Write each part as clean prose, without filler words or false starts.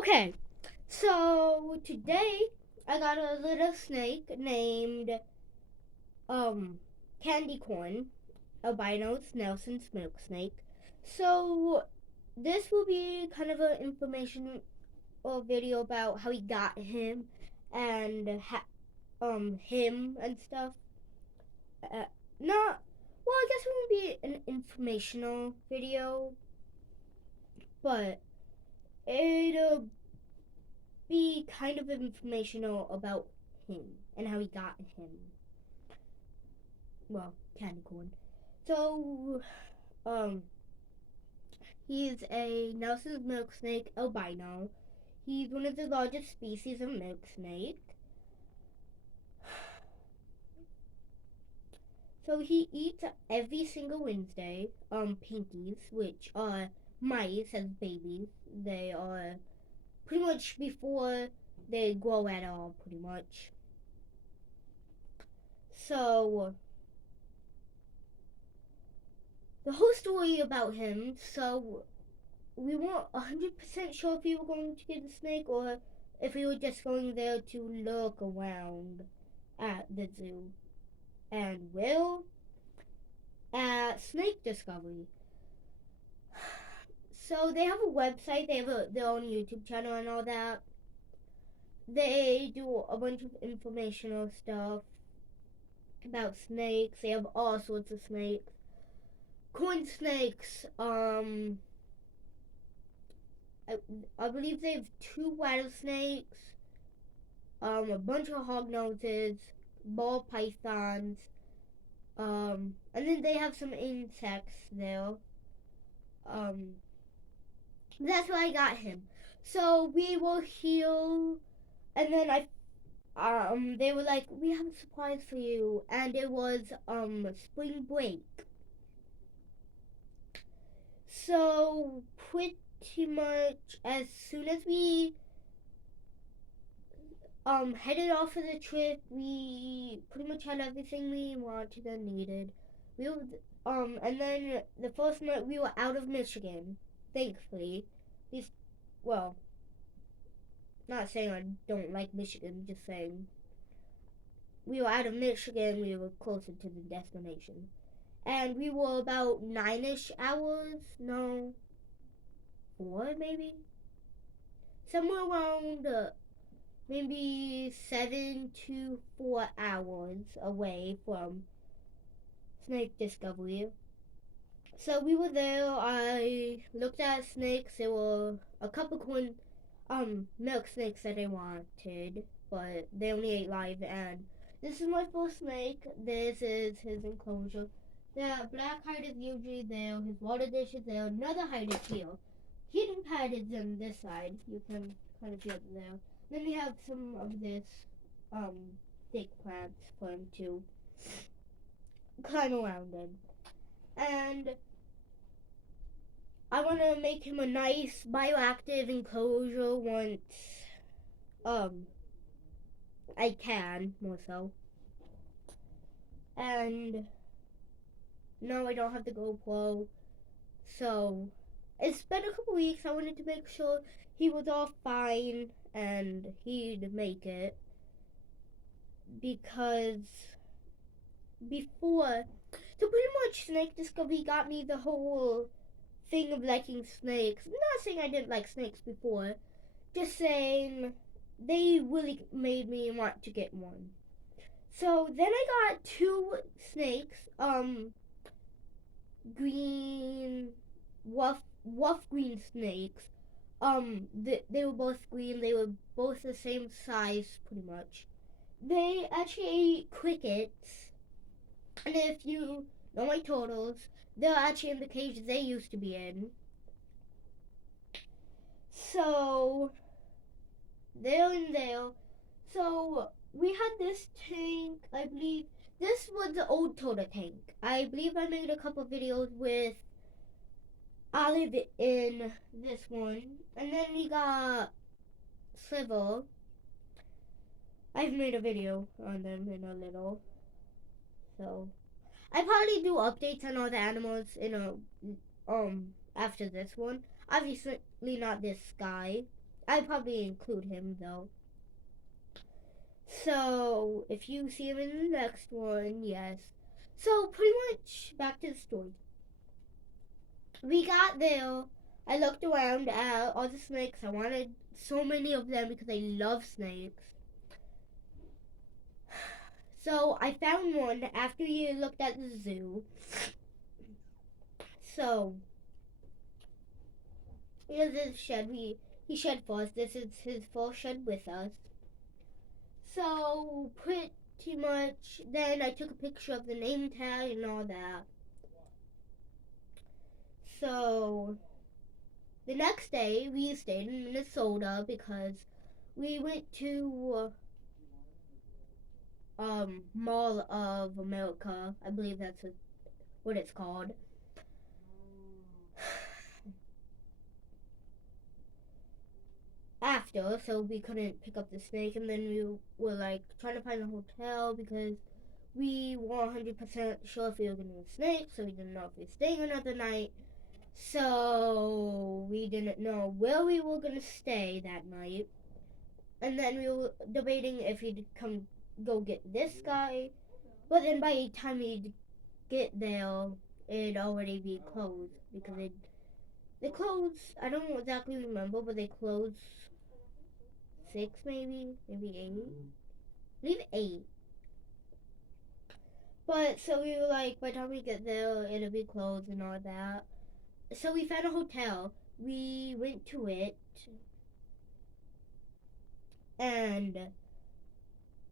Okay, so today I got a little snake named Candy Corn, albino Nelson smoke snake. So this will be kind of an informational video about how he got him and him and stuff. Not well, I guess it won't be an informational video, but it'll be kind of informational about him and how he got him. Well, Candy Corn. So, um, he's a Nelson's milk snake albino. He's one of the largest species of milk snake. So he eats every single Wednesday, pinkies, which are mice as babies. They are pretty much before they grow at all, pretty much. So the whole story about him. So we weren't 100% sure if we were going to get a snake or if we were just going there to look around at the zoo. And Will at Snake Discovery. So they have a website, they have their own YouTube channel and all that. They do a bunch of informational stuff about snakes. They have all sorts of snakes. Corn snakes, I believe they have two rattlesnakes, a bunch of hognoses, ball pythons, and then they have some insects there. That's why I got him. So we were here, and then they were like, we have a surprise for you, and it was, spring break. So pretty much as soon as we headed off for the trip, we pretty much had everything we wanted and needed. We were, and then the first night we were out of Michigan, thankfully. At least, well, not saying I don't like Michigan, just saying we were out of Michigan, we were closer to the destination. And we were about 9-ish hours, no, 4 maybe? Somewhere around maybe 7 to 4 hours away from Snake Discovery. So we were there. I looked at snakes. There were a couple corn milk snakes that I wanted, but they only ate live. And this is my first snake. This is his enclosure. The black hide is usually there. His water dish is there. Another hide is here. Heating pad is on this side. You can kind of see it there. Then we have some of this thick plants for him to climb around in. And I want to make him a nice bioactive enclosure once I can, more so. And no, I don't have the GoPro. So it's been a couple weeks. I wanted to make sure he was all fine and he'd make it, because before, so pretty much Snake Discovery got me the whole thing of liking snakes. I'm not saying I didn't like snakes before, just saying they really made me want to get one. So then I got two snakes, green, wolf green snakes. They were both green. They were both the same size, pretty much. They actually ate crickets, and if you know my turtles, they're actually in the cage they used to be in. So they're in there. So we had this tank, I believe. This was the old turtle tank. I believe I made a couple videos with Olive in this one. And then we got Sliver. I've made a video on them in a little. So I probably do updates on all the animals in a after this one. Obviously not this guy. I probably include him though. So if you see him in the next one, yes. So pretty much back to the story. We got there. I looked around at all the snakes. I wanted so many of them because I love snakes. So I found one after you looked at the zoo. So here's his shed. He shed first. This is his first shed with us. So pretty much then I took a picture of the name tag and all that. So the next day we stayed in Minnesota because we went to Mall of America. I believe that's what it's called. After, so we couldn't pick up the snake, and then we were like trying to find a hotel because we weren't 100% sure if we were gonna get snake, so we didn't know if we were staying another night. So we didn't know where we were gonna stay that night, and then we were debating if we'd go get this guy, but then by the time we'd get there, it'd already be closed because they close. I don't exactly remember, but they close 6 maybe 8. I believe 8. But so we were like, by the time we get there, it'll be closed and all that. So we found a hotel. We went to it, and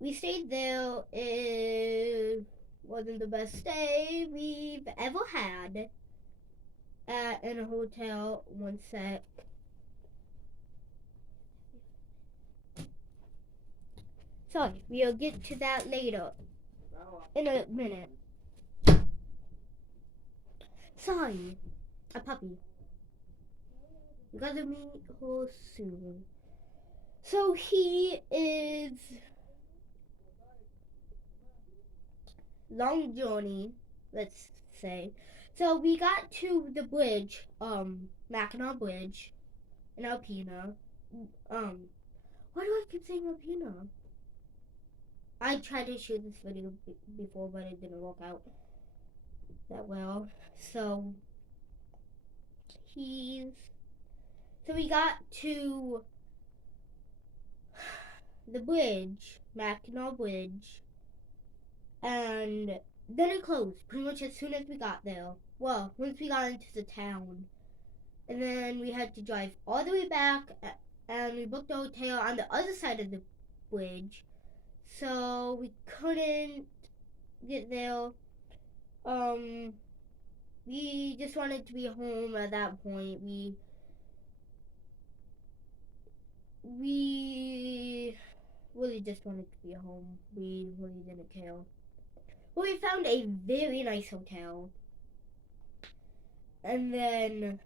we stayed there. It wasn't the best stay we've ever had in a hotel. One sec. Sorry, we'll get to that later in a minute. Sorry, a puppy. We gotta meet her soon. So he is long journey, let's say. So we got to the bridge, Mackinac Bridge in Alpena. Why do I keep saying Alpena? I tried to shoot this video before, but it didn't work out that well. So we got to the bridge, Mackinac Bridge, and then it closed pretty much as soon as we got there. Well, once we got into the town. And then we had to drive all the way back, and we booked a hotel on the other side of the bridge. So we couldn't get there. We just wanted to be home at that point. We really just wanted to be home. We really didn't care. But we found a very nice hotel. And then,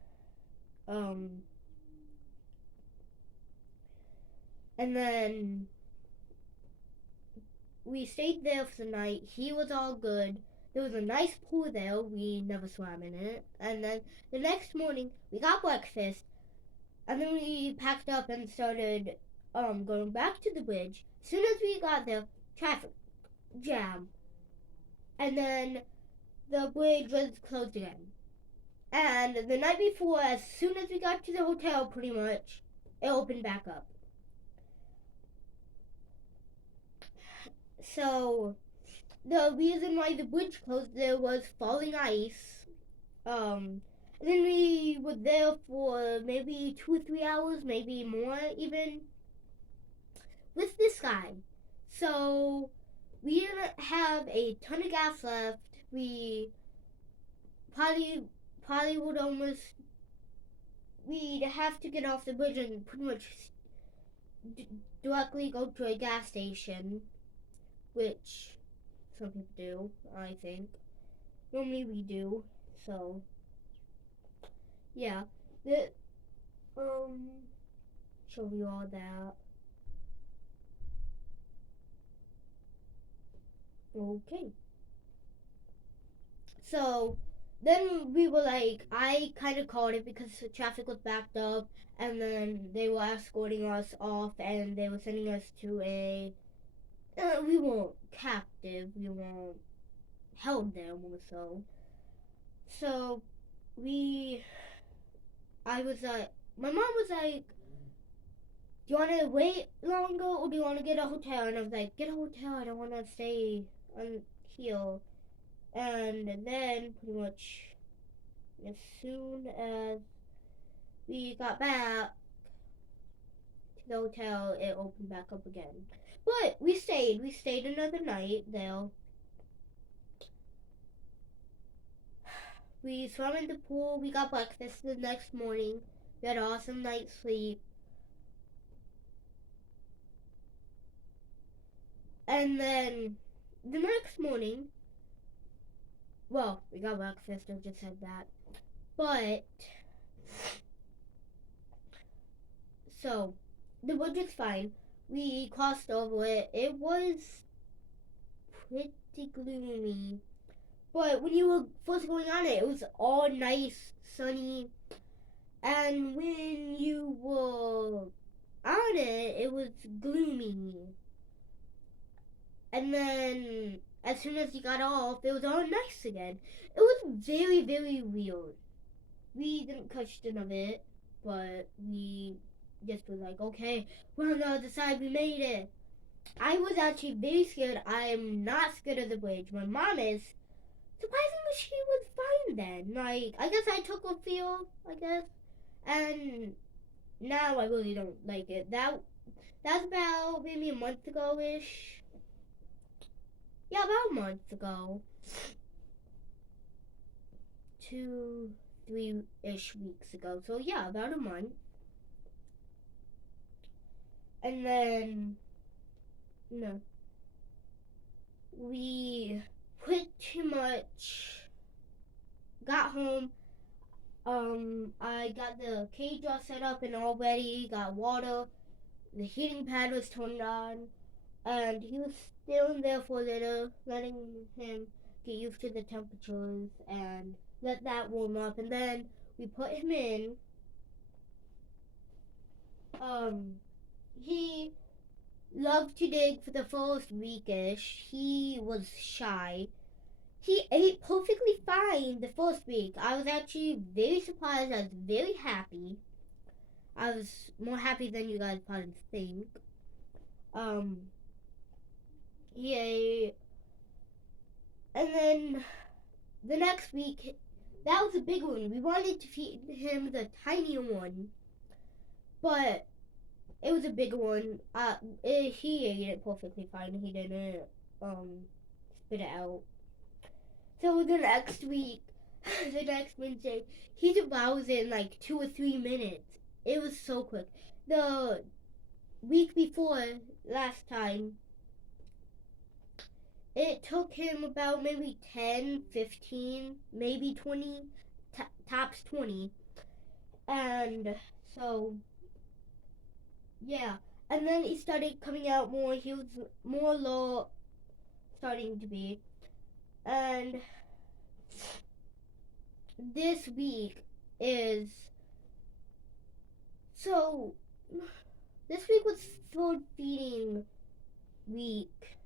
we stayed there for the night. He was all good. There was a nice pool there. We never swam in it. And then the next morning, we got breakfast. And then we packed up and started going back to the bridge. As soon as we got there, traffic jam. And then the bridge was closed again. And the night before, as soon as we got to the hotel, pretty much, it opened back up. So the reason why the bridge closed, there was falling ice. And then we were there for maybe 2 or 3 hours, maybe more even, with this guy. So we didn't have a ton of gas left. We probably would almost, we'd have to get off the bridge and pretty much directly go to a gas station, which some people do, I think. Normally we do, so yeah. Show you all that. Okay. So then we were like, I kind of called it because the traffic was backed up, and then they were escorting us off, and they were sending us to a. We weren't captive. We weren't held there more so. So we. I was like, my mom was like, do you want to wait longer or do you want to get a hotel? And I was like, get a hotel. I don't want to stay on here. And then pretty much as soon as we got back to the hotel, it opened back up again. But we stayed. We stayed another night there. We swam in the pool. We got breakfast the next morning. We had an awesome night's sleep. And then the next morning, well, we got breakfast. I just said that. But, so, the wood was fine. We crossed over it. It was pretty gloomy. But when you were first going on it, it was all nice, sunny. And when you were on it, it was gloomy. And then, as soon as you got off, it was all nice again. It was very, very weird. We didn't catch none of it, but we just was like, okay, we're on the other side, we made it. I was actually very scared. I am not scared of the bridge. My mom is. Surprisingly, she was fine then. Like, I guess I took a feel, I guess. And now I really don't like it. That's about maybe a month ago-ish. Yeah, about a month ago. 2, 3-ish weeks ago. So yeah, about a month. And then, no, we pretty much got home. I got the cage all set up and all ready, got water, the heating pad was turned on, and he was still in there for a little, letting him get used to the temperatures and let that warm up, and then we put him in. He loved to dig for the first weekish. He was shy. He ate perfectly fine the first week. I was actually very surprised. I was very happy. I was more happy than you guys probably think. He ate. And then the next week, that was a big one. We wanted to feed him the tinier one, but it was a bigger one. He ate it perfectly fine. He didn't spit it out. So the next week, the next Wednesday, he devours it in like 2 or 3 minutes. It was so quick. The week before last time, it took him about maybe 10, 15, maybe 20, tops 20. And so, yeah. And then he started coming out more. He was more low starting to be. And this week is. So, this week was third feeding week.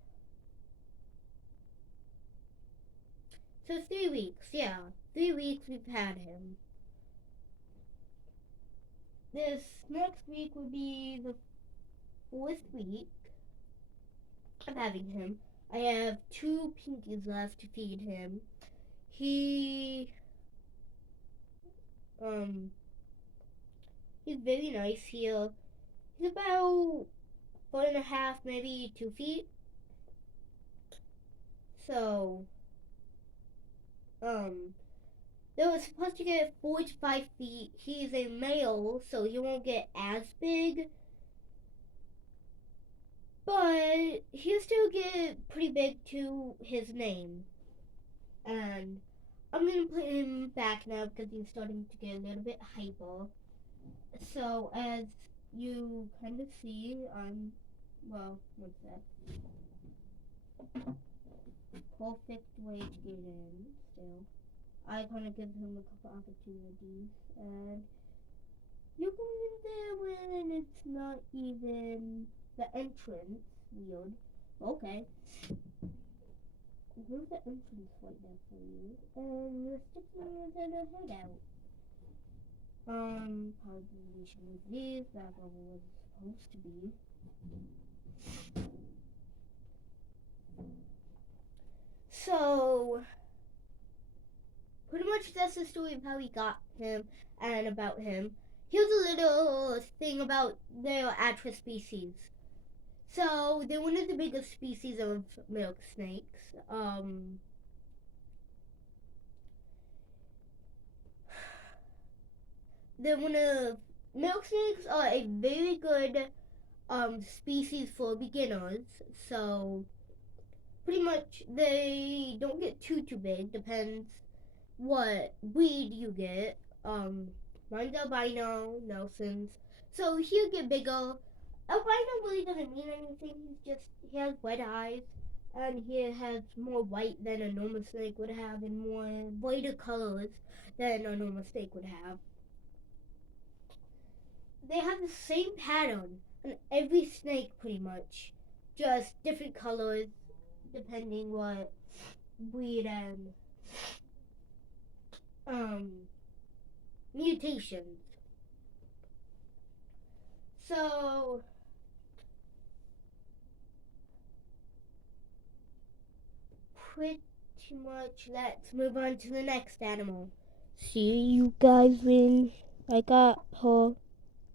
So 3 weeks, yeah. 3 weeks we've had him. This next week would be the 4th week of having him. I have 2 pinkies left to feed him. He's very nice here. He's about 4.5, maybe 2 feet. So, they were supposed to get 4 to 5 feet. He's a male, so he won't get as big. But he'll still get pretty big to his name. And I'm going to put him back now because he's starting to get a little bit hyper. So as you kind of see, well, what's that? Perfect way to get in still. I kind of give him a couple opportunities, and you go in there when it's not even the entrance. Weird. Okay. Move the entrance right there for you, and you're sticking your head out. Probably we should move these back over where it's supposed to be. So, pretty much that's the story of how we got him and about him. Here's a little thing about their Atra species. So, they're one of the biggest species of milk snakes. Milk snakes are a very good species for beginners. So, pretty much they don't get too big. Depends what breed you get. Mine's albino, Nelson's. So he'll get bigger. Albino really doesn't mean anything. He has white eyes, and he has more white than a normal snake would have, and more brighter colors than a normal snake would have. They have the same pattern on every snake, pretty much, just different colors depending what breed and mutations. So pretty much let's move on to the next animal. See you guys when I got her.